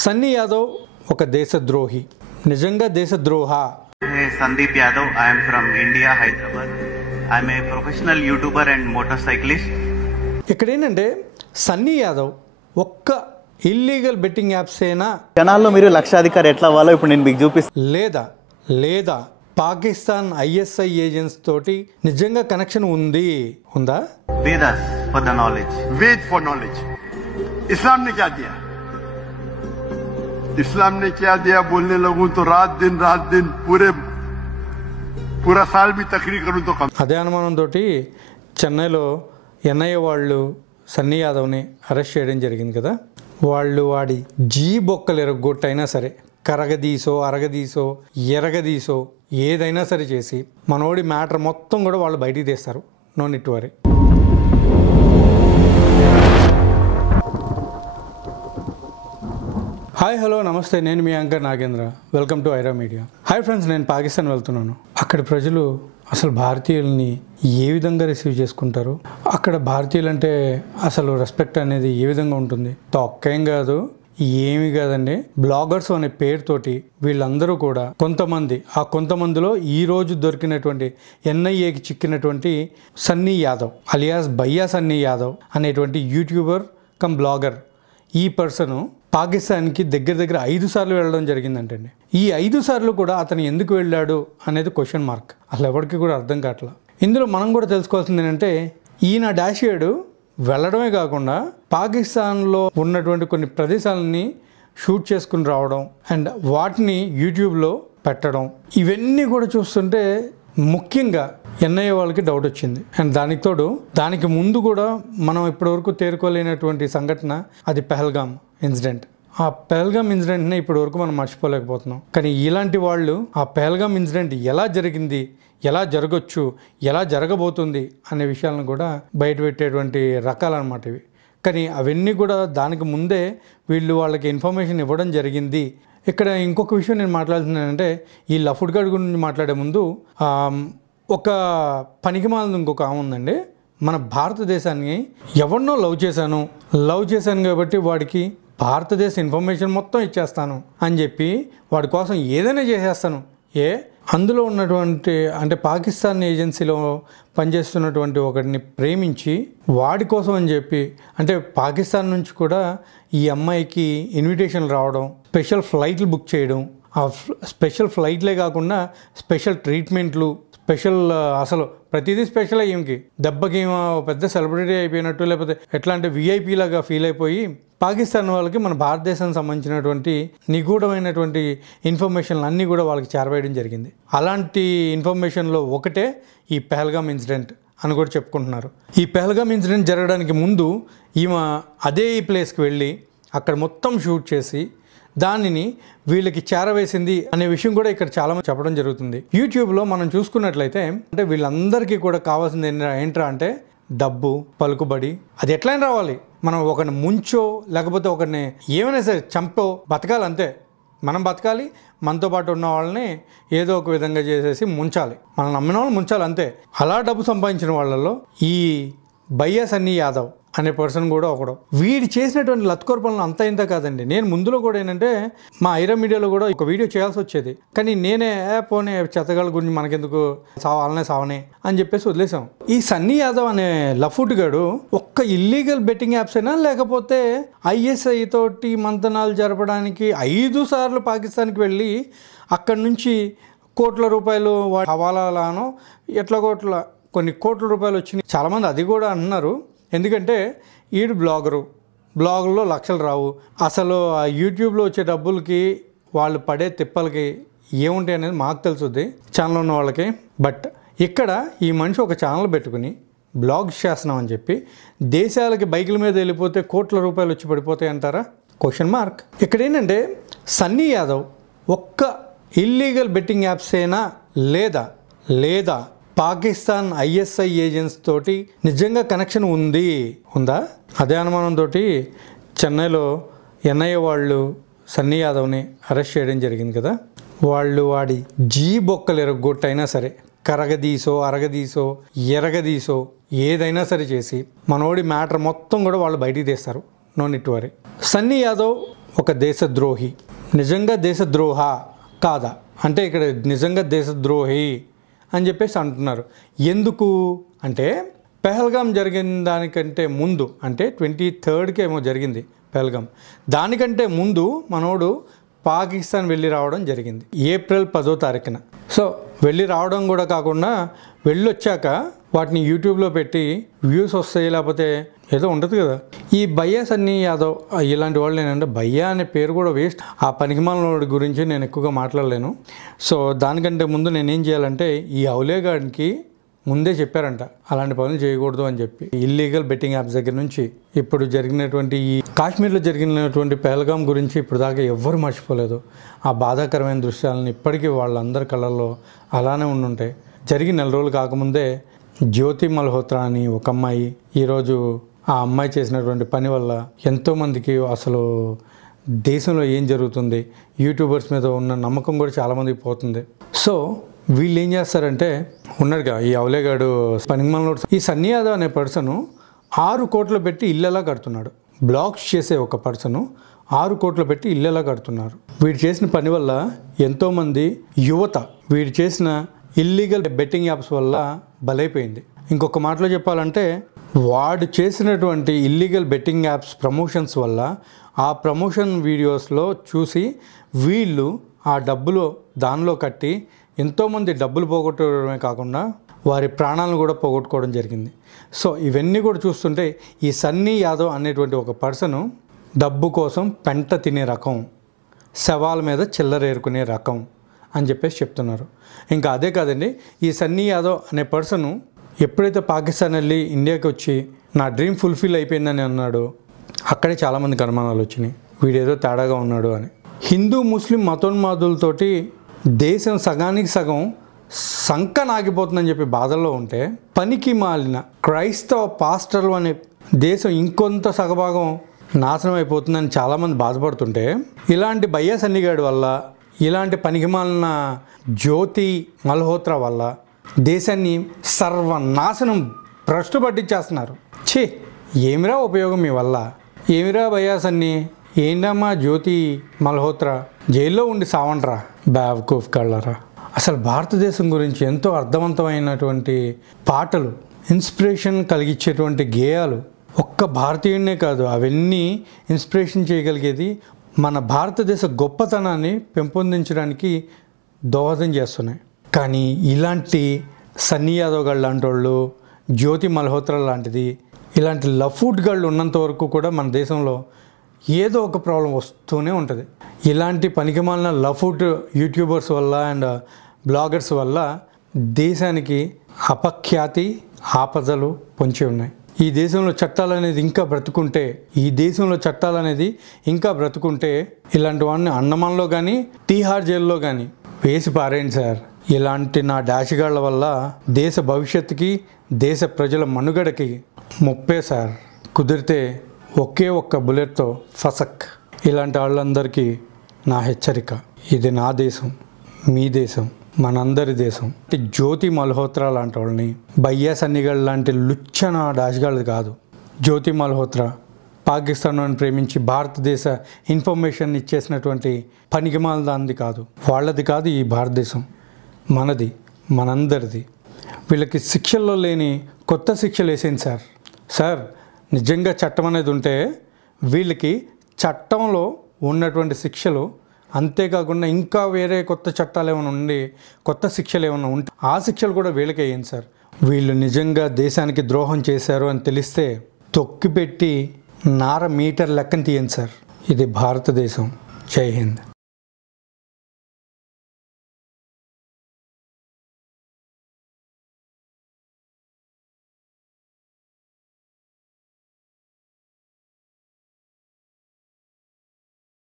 సన్నీ యాదవ్ ఒక దేశద్రోహి, నిజంగా దేశద్రోహ? Sandeep Yadav. I am from India, Hyderabad. I am a professional YouTuber and motorcyclist. ఇక్కడ ఏంటంటే సన్నీ యాదవ్ ఒక్క ఇల్లీగల్ బెట్టింగ్ యాప్స్ అయినా క్షణాల్లో మీరు లక్షాధికారి ఎట్లా అవ్వాలో ఇప్పుడు నేను మీకు చూపిస్తాను. లేదా పాకిస్తాన్ ఐఎస్ఐ ఏజెంట్స్ తోటి నిజంగా కనెక్షన్ ఉందా? Vedas for the knowledge. Veda for knowledge. Islam ने क्या दिया? इस्लाम ने क्या दिया बोलने लगूं तो रात दिन पूरा साल भी तकरीर करूं तो कम. అదే అనుమానంతో చెన్నైలో ఎన్ఐఏ వాళ్ళు సన్నీ యాదవ్ని అరెస్ట్ చేయడం జరిగింది కదా. వాళ్ళు వాడి బొక్కలు ఎరగొట్టైనా సరే, కరగదీసో అరగదీసో ఎరగదీసో ఏదైనా సరే చేసి మనోడి మ్యాటర్ మొత్తం కూడా వాళ్ళు బయటికి తీస్తారు. No need to worry. Hi hello namaste, నేను మీ anchor Nagendra. Welcome to Aira media. Hi friends, నేను పాకిస్తాన్ వెళ్తున్నాను. అక్కడ ప్రజలు అసలు భారతీయుల్ని ఏ విధంగా రిసీవ్ చేసుకుంటారు, అక్కడ భారతీయులు అంటే అసలు రెస్పెక్ట్ అనేది ఏ విధంగా ఉంటుంది? తొక్కేం కాదు, ఏమి కాదండి. బ్లాగర్స్ అనే పేరుతోటి వీళ్ళందరూ కూడా కొంతమందిలో ఈ రోజు దొరికినటువంటి ఎన్ఐఏకి చిక్కినటువంటి సన్నీ యాదవ్ అలియాస్ భయ్యా సన్నీ యాదవ్ అనేటువంటి యూట్యూబర్ కమ్ బ్లాగర్, ఈ పర్సన్ పాకిస్తాన్కి దగ్గర 5 సార్లు వెళ్ళడం జరిగిందంటండి. ఈ 5 సార్లు కూడా అతను ఎందుకు వెళ్ళాడు అనేది క్వశ్చన్ మార్క్. అసలు ఎవరికి కూడా అర్థం కావట్లా. ఇందులో మనం కూడా తెలుసుకోవాల్సింది ఏంటంటే, ఈయన డాషియాడు వెళ్ళడమే కాకుండా పాకిస్తాన్లో ఉన్నటువంటి కొన్ని ప్రదేశాలని షూట్ చేసుకుని రావడం అండ్ వాటిని యూట్యూబ్లో పెట్టడం, ఇవన్నీ కూడా చూస్తుంటే ముఖ్యంగా ఎన్ఐఏ వాళ్ళకి డౌట్ వచ్చింది. అండ్ దానికి ముందు కూడా మనం ఇప్పటివరకు తేరుకోలేనటువంటి సంఘటన అది పెహల్గామ్ ఇన్సిడెంట్. ఆ పెహల్గామ్ ఇన్సిడెంట్ని ఇప్పటివరకు మనం మర్చిపోలేకపోతున్నాం. కానీ ఇలాంటి వాళ్ళు ఆ పెహల్గామ్ ఇన్సిడెంట్ ఎలా జరిగింది, ఎలా జరగచ్చు, ఎలా జరగబోతుంది అనే విషయాలను కూడా బయటపెట్టేటువంటి రకాలన్నమాట ఇవి. కానీ అవన్నీ కూడా దానికి ముందే వాళ్ళకి ఇన్ఫర్మేషన్ ఇవ్వడం జరిగింది. ఇక్కడ ఇంకొక విషయం నేను మాట్లాడుతున్నానంటే, ఈ లఫుడ్ గార్డ్ గురించి మాట్లాడే ముందు ఒక పనికిమాలిన ఇంకొక ఆమె ఉందండి. మన భారతదేశాన్ని ఎవరినో లవ్ చేశాను కాబట్టి వాడికి భారతదేశ ఇన్ఫర్మేషన్ మొత్తం ఇచ్చేస్తాను అని చెప్పి వాడి కోసం ఏదైనా చేసేస్తాను. అందులో ఉన్నటువంటి అంటే పాకిస్తాన్ ఏజెన్సీలో పనిచేస్తున్నటువంటి ఒకరిని ప్రేమించి వాడి కోసం అని చెప్పి, అంటే పాకిస్తాన్ నుంచి కూడా ఈ అమ్మాయికి ఇన్విటేషన్ రావడం, స్పెషల్ ఫ్లైట్లు బుక్ చేయడం, ఆ స్పెషల్ ఫ్లైట్లే కాకుండా స్పెషల్ ట్రీట్మెంట్లు, అసలు ప్రతిదీ స్పెషల్. ఈమెకి దెబ్బకి పెద్ద సెలబ్రిటీ అయిపోయినట్టు, లేకపోతే ఎట్లా అంటే విఐపీ లాగా ఫీల్ అయిపోయి పాకిస్తాన్ వాళ్ళకి మన భారతదేశానికి సంబంధించినటువంటి నిగూఢమైనటువంటి ఇన్ఫర్మేషన్లు అన్నీ కూడా వాళ్ళకి చేరవేయడం జరిగింది. అలాంటి ఇన్ఫర్మేషన్లో ఒకటే ఈ పెహల్గామ్ ఇన్సిడెంట్ అని కూడా చెప్పుకుంటున్నారు. ఈ పెహల్గామ్ ఇన్సిడెంట్ జరగడానికి ముందు ఈమె అదే ప్లేస్కి వెళ్ళి అక్కడ మొత్తం షూట్ చేసి దానిని వీళ్ళకి చేరవేసింది అనే విషయం కూడా ఇక్కడ చాలామంది చెప్పడం జరుగుతుంది. యూట్యూబ్లో మనం చూసుకున్నట్లయితే అంటే వీళ్ళందరికీ కూడా కావాల్సింది ఏంట్రా అంటే డబ్బు, పలుకుబడి. అది ఎట్లయినా రావాలి. మనం ఒకరిని ముంచో లేకపోతే ఒకరిని ఏమైనా సరే చంపో బతకాలి, అంతే. మనం బతకాలి, మనతో పాటు ఉన్న వాళ్ళని ఏదో ఒక విధంగా చేసేసి ముంచాలి, మనం నమ్మిన వాళ్ళు ముంచాలి, అంతే. అలా డబ్బు సంపాదించిన వాళ్ళలో ఈ భయ్యా సన్నీ యాదవ్ అనే పర్సన్ కూడా ఒకడు. వీడు చేసినటువంటి లత్కోర్ పనులు అంతా ఇంత కాదండి. నేను ముందులో కూడా ఏంటంటే మా ఐరా మీడియాలో కూడా ఒక వీడియో చేయాల్సి వచ్చేది. కానీ నేనే పోనీ చెత్తగాళ్ళ గురించి మనకెందుకు, సావనే అని చెప్పేసి వదిలేసాం. ఈ సన్నీ యాదవ్ అనే లఫుట్ గాడు ఒక్క ఇల్లీగల్ బెట్టింగ్ యాప్స్ అయినా లేకపోతే ఐఎస్ఐ తోటి మంతనాలు జరపడానికి 5 సార్లు పాకిస్తాన్కి వెళ్ళి అక్కడి నుంచి కోట్ల రూపాయలు హవాలానో కొన్ని కోట్ల రూపాయలు వచ్చినాయి. చాలామంది అది కూడా అంటున్నారు. ఎందుకంటే ఈడు బ్లాగుల్లో లక్షలు రావు. అసలు ఆ యూట్యూబ్లో వచ్చే డబ్బులకి వాళ్ళు పడే తిప్పలకి ఏముంటాయి అనేది మాకు తెలుసుద్ది, ఛానల్ ఉన్న వాళ్ళకి. బట్ ఇక్కడ ఈ మనిషి ఒక ఛానల్ పెట్టుకుని బ్లాగ్స్ చేస్తున్నామని చెప్పి దేశాలకి బైకుల మీద వెళ్ళిపోతే కోట్ల రూపాయలు వచ్చి పడిపోతాయి అంటారా? Question mark. ఇక్కడ ఏంటంటే సన్నీ యాదవ్ ఒక్క ఇల్లీగల్ బెట్టింగ్ యాప్స్ అయినా లేదా పాకిస్తాన్ ఐఎస్ఐ ఏజెంట్స్ తోటి నిజంగా కనెక్షన్ ఉందా? అదే అనుమానంతో చెన్నైలో ఎన్ఐఏ వాళ్ళు సన్నీ యాదవ్ని అరెస్ట్ చేయడం జరిగింది కదా. వాడి బొక్కలు ఎరగొట్టైనా సరే, కరగదీసో అరగదీసో ఎరగదీసో ఏదైనా సరే చేసి మనోడి మ్యాటర్ మొత్తం కూడా వాళ్ళు బయటికి తీస్తారు. No need to worry. Sunny Yadav ఒక దేశద్రోహి. నిజంగా దేశద్రోహ కాదా అంటే ఇక్కడ నిజంగా దేశద్రోహి అని చెప్పేసి అంటున్నారు. ఎందుకు అంటే పెహల్గాం జరిగిన దానికంటే ముందు అంటే 23rd ఏమో జరిగింది పెహల్గాం. దానికంటే ముందు మనోడు పాకిస్తాన్ వెళ్ళి రావడం జరిగింది ఏప్రిల్ 10వ తారీఖున. సో వెళ్ళి రావడం కూడా కాకుండా వెళ్ళొచ్చాక వాటిని యూట్యూబ్లో పెట్టి వ్యూస్ వస్తాయి లేకపోతే ఏదో ఉంటుంది కదా. ఈ భయ్యా సన్నీ యాదవ్ ఇలాంటి వాళ్ళు ఏంటంటే భయ్యా అనే పేరు కూడా వేస్ట్. ఆ పనికిమాలినోడి గురించి నేను ఎక్కువగా మాట్లాడలేను. సో దానికంటే ముందు నేనేం చేయాలంటే ఈ ఔలేగాడికి ముందే చెప్పారంట అలాంటి పనులు చేయకూడదు అని చెప్పి. ఇల్లీగల్ బెట్టింగ్ యాప్స్ దగ్గర నుంచి ఇప్పుడు జరిగినటువంటి ఈ కాశ్మీర్లో జరిగినటువంటి పెహల్గాం గురించి ఇప్పుడు దాకా ఎవ్వరు మర్చిపోలేదు. ఆ బాధాకరమైన దృశ్యాలను ఇప్పటికీ వాళ్ళందరి కళ్ళల్లో అలానే ఉండుంటాయి. జరిగి 4 రోజులు కాకముందే జ్యోతి మల్హోత్రా అని ఒక అమ్మాయి, ఈరోజు ఆ అమ్మాయి చేసినటువంటి పని వల్ల ఎంతోమందికి అసలు దేశంలో ఏం జరుగుతుంది, యూట్యూబర్స్ మీద ఉన్న నమ్మకం కూడా చాలామందికి పోతుంది. సో వీళ్ళు ఏం చేస్తారంటే ఉన్నాడుగా ఈ ఔలేగాడు పనికిమాలినోడు ఈ సన్నీ యాదవ్ అనే పర్సను 6 కోట్లు పెట్టి ఇల్లెలా కడుతున్నాడు. బ్లాగ్స్ చేసే ఒక పర్సను 6 కోట్లు పెట్టి ఇల్లెలా కడుతున్నారు. వీడు చేసిన పని వల్ల ఎంతోమంది యువత వీడు చేసిన ఇల్లీగల్ బెట్టింగ్ యాప్స్ వల్ల బలైపోయింది. ఇంకొక మాటలో చెప్పాలంటే వాడు చేసినటువంటి ఇల్లీగల్ బెట్టింగ్ యాప్స్ ప్రమోషన్స్ వల్ల ఆ ప్రమోషన్ వీడియోస్లో చూసి వీళ్ళు ఆ డబ్బులు దానిలో కట్టి ఎంతోమంది డబ్బులు పోగొట్టడమే కాకుండా వారి ప్రాణాలను కూడా పోగొట్టుకోవడం జరిగింది. సో ఇవన్నీ కూడా చూస్తుంటే ఈ సన్నీ యాదవ్ అనేటువంటి ఒక పర్సను డబ్బు కోసం పెంట తినే రకం, శవాల మీద చిల్లరేరుకునే రకం అని చెప్పేసి చెప్తున్నారు. ఇంకా అదే కాదండి, ఈ సన్నీ యాదవ్ అనే పర్సను ఎప్పుడైతే పాకిస్తాన్ వెళ్ళి ఇండియాకి వచ్చి నా డ్రీమ్ ఫుల్ఫిల్ అయిపోయిందని అన్నాడు, అక్కడే చాలామందికి అనుమానాలు వచ్చినాయి వీడేదో తేడాగా ఉన్నాడు అని. హిందూ ముస్లిం మతోన్మాదులతోటి దేశం సగానికి సగం సంకనాగిపోతుందని చెప్పి బాధల్లో ఉంటే పనికి మాలిన క్రైస్తవ పాస్టర్లు అనే దేశం ఇంకొంత సగభాగం నాశనం అయిపోతుందని చాలామంది బాధపడుతుంటే ఇలాంటి భయ్యా సన్నిగాడి వల్ల ఇలాంటి పనికిమాలిన జ్యోతి మల్హోత్రా వల్ల దేశాన్ని సర్వనాశనం భ్రష్టు పట్టించేస్తున్నారు. ఛీ, ఏమిరా ఉపయోగం మీ వల్ల? ఏమిరా భయ్యా సన్ని, ఏంటమ్మా జ్యోతి మల్హోత్రా జైల్లో ఉండి సావంట్రా బ్యావ్కూఫ్ కళ్ళరా. అసలు భారతదేశం గురించి ఎంతో అర్థవంతమైనటువంటి పాటలు, ఇన్స్పిరేషన్ కలిగించేటువంటి గేయాలు ఒక్క భారతీయుడినే కాదు అవన్నీ ఇన్స్పిరేషన్ చేయగలిగేది మన భారతదేశ గొప్పతనాన్ని పెంపొందించడానికి దోహదం చేస్తున్నాయి. కానీ ఇలాంటి సన్నీ యాదవ్ గారు లాంటి వాళ్ళు, జ్యోతి మల్హోత్రా లాంటిది ఇలాంటి లఫూట్ గాళ్ళు ఉన్నంత వరకు కూడా మన దేశంలో ఏదో ఒక ప్రాబ్లం వస్తూనే ఉంటుంది. ఇలాంటి పనికిమాలిన లఫూట్ యూట్యూబర్స్ వల్ల అండ్ బ్లాగర్స్ వల్ల దేశానికి అపఖ్యాతి, ఆపదలు పొంచి ఉన్నాయి. ఈ దేశంలో చట్టాలనేది ఇంకా బ్రతుకుంటే ఇలాంటి వాడిని అండమాన్లో కానీ తీహార్ జైల్లో కానీ వేసి పారేయండి సార్. ఇలాంటి నా డాషిగాళ్ల వల్ల దేశ భవిష్యత్తుకి, దేశ ప్రజల మనుగడకి ముప్పే సార్. కుదిరితే ఒకే ఒక్క బుల్లెట్తో ఫసక్. ఇలాంటి వాళ్ళందరికీ నా హెచ్చరిక. ఇది నా దేశం, మీ దేశం, మనందరి దేశం. జ్యోతి మల్హోత్రా లాంటి వాళ్ళని, భయ్యా సన్నిగాళ్ళు లాంటి లుచ్చన డాష్గాళ్ళు కాదు. జ్యోతి మల్హోత్రా పాకిస్తాన్ ప్రేమించి భారతదేశ ఇన్ఫర్మేషన్ ఇచ్చేసినటువంటి పనికిమాల దానిది కాదు, వాళ్ళది కాదు ఈ భారతదేశం, మనది, మనందరిది. వీళ్ళకి శిక్షల్లో లేని కొత్త శిక్షలు వేసేయండి సార్. సార్ నిజంగా చట్టం అనేది ఉంటే వీళ్ళకి చట్టంలో ఉన్నటువంటి శిక్షలు, అంతేకాకుండా ఇంకా వేరే కొత్త చట్టాలు ఏమైనా ఉండి కొత్త శిక్షలు ఏమైనా ఉంటే ఆ శిక్షలు కూడా వీళ్ళకే వేయండి సార్. వీళ్ళు నిజంగా దేశానికి ద్రోహం చేశారు అని తెలిస్తే తొక్కిపెట్టి 1.5 మీటర్ లెక్కన తీయండి సార్. ఇది భారతదేశం. జై హింద్.